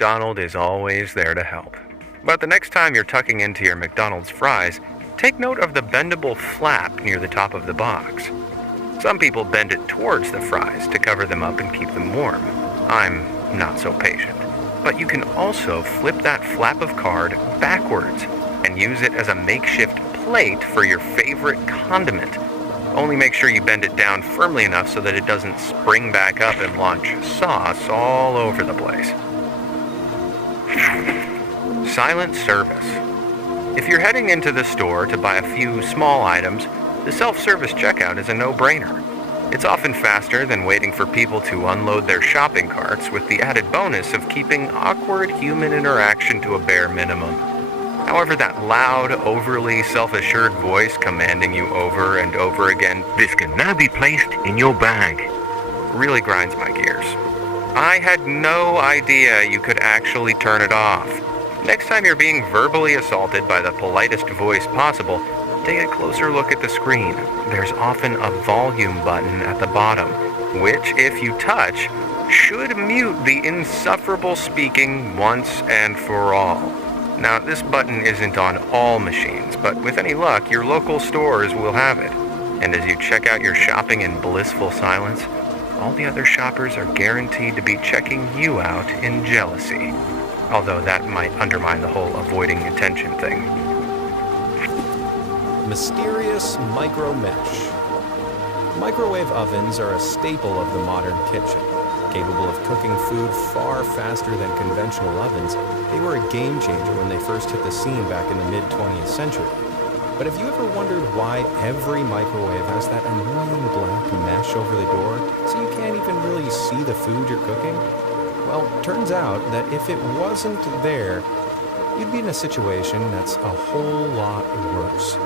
McDonald is always there to help. But the next time you're tucking into your McDonald's fries, take note of the bendable flap near the top of the box. Some people bend it towards the fries to cover them up and keep them warm. I'm not so patient. But you can also flip that flap of card backwards and use it as a makeshift plate for your favorite condiment. Only make sure you bend it down firmly enough so that it doesn't spring back up and launch sauce all over the place. Silent service. If you're heading into the store to buy a few small items, the self-service checkout is a no-brainer. It's often faster than waiting for people to unload their shopping carts, with the added bonus of keeping awkward human interaction to a bare minimum. However, that loud, overly self-assured voice commanding you over and over again, "This can now be placed in your bag," really grinds my gears. I had no idea you could actually turn it off. Next time you're being verbally assaulted by the politest voice possible, take a closer look at the screen. There's often a volume button at the bottom, which, if you touch, should mute the insufferable speaking once and for all. Now, this button isn't on all machines, but with any luck, your local stores will have it. And as you check out your shopping in blissful silence, all the other shoppers are guaranteed to be checking you out in jealousy. Although that might undermine the whole avoiding attention thing. Mysterious micro mesh. Microwave ovens are a staple of the modern kitchen. Capable of cooking food far faster than conventional ovens, they were a game changer when they first hit the scene back in the mid-20th century. But have you ever wondered why every microwave has that annoying black mesh over the door so you can't even really see the food you're cooking? Well, turns out that if it wasn't there, you'd be in a situation that's a whole lot worse.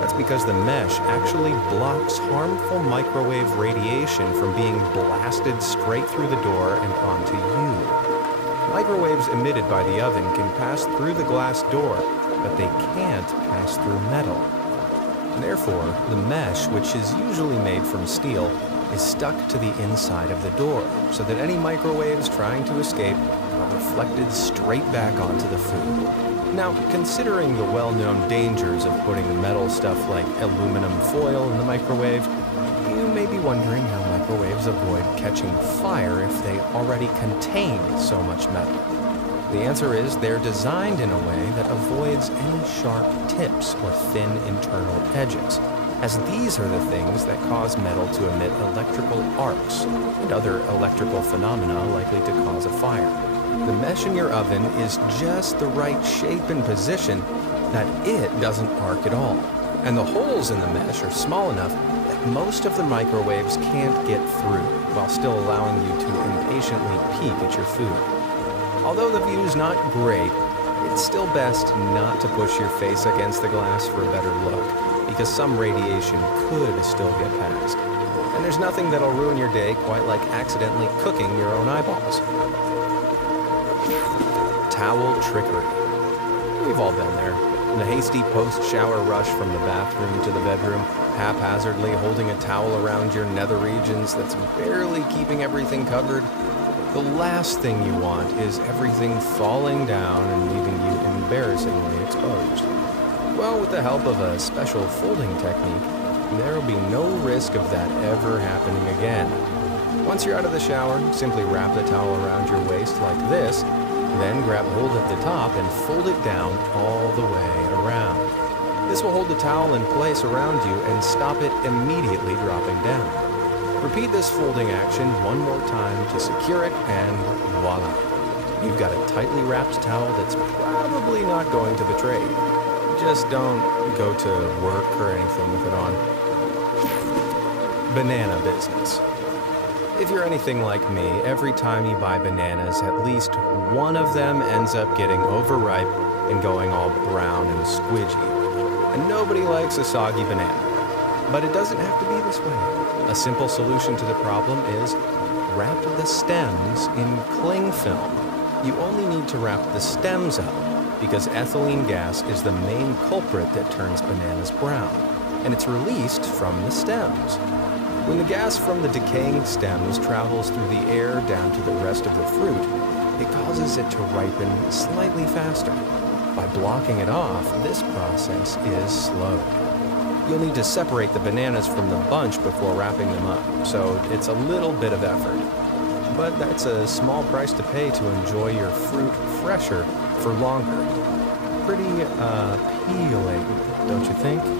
That's because the mesh actually blocks harmful microwave radiation from being blasted straight through the door and onto you. Microwaves emitted by the oven can pass through the glass door, but they can't pass through metal. Therefore, the mesh, which is usually made from steel, is stuck to the inside of the door, so that any microwaves trying to escape are reflected straight back onto the food. Now, considering the well-known dangers of putting metal stuff like aluminum foil in the microwave, you may be wondering how microwaves avoid catching fire if they already contain so much metal. The answer is they're designed in a way that avoids any sharp tips or thin internal edges, as these are the things that cause metal to emit electrical arcs and other electrical phenomena likely to cause a fire. The mesh in your oven is just the right shape and position that it doesn't arc at all. And the holes in the mesh are small enough that most of the microwaves can't get through, while still allowing you to impatiently peek at your food. Although the view's not great, it's still best not to push your face against the glass for a better look, because some radiation could still get past. And there's nothing that'll ruin your day quite like accidentally cooking your own eyeballs. Towel trickery. We've all been there. The hasty post-shower rush from the bathroom to the bedroom, haphazardly holding a towel around your nether regions that's barely keeping everything covered. The last thing you want is everything falling down and leaving you embarrassingly exposed. Well, with the help of a special folding technique, there will be no risk of that ever happening again. Once you're out of the shower, simply wrap the towel around your waist like this, then grab hold at the top and fold it down all the way around. This will hold the towel in place around you and stop it immediately dropping down. Repeat this folding action one more time to secure it, and voila. You've got a tightly wrapped towel that's probably not going to betray you. Just don't go to work or anything with it on. Banana business. If you're anything like me, every time you buy bananas, at least one of them ends up getting overripe and going all brown and squidgy. And nobody likes a soggy banana. But it doesn't have to be this way. A simple solution to the problem is wrap the stems in cling film. You only need to wrap the stems up, because ethylene gas is the main culprit that turns bananas brown, and it's released from the stems. When the gas from the decaying stems travels through the air down to the rest of the fruit, it causes it to ripen slightly faster. By blocking it off, this process is slow. You'll need to separate the bananas from the bunch before wrapping them up, so it's a little bit of effort. But that's a small price to pay to enjoy your fruit fresher for longer. Pretty appealing, don't you think?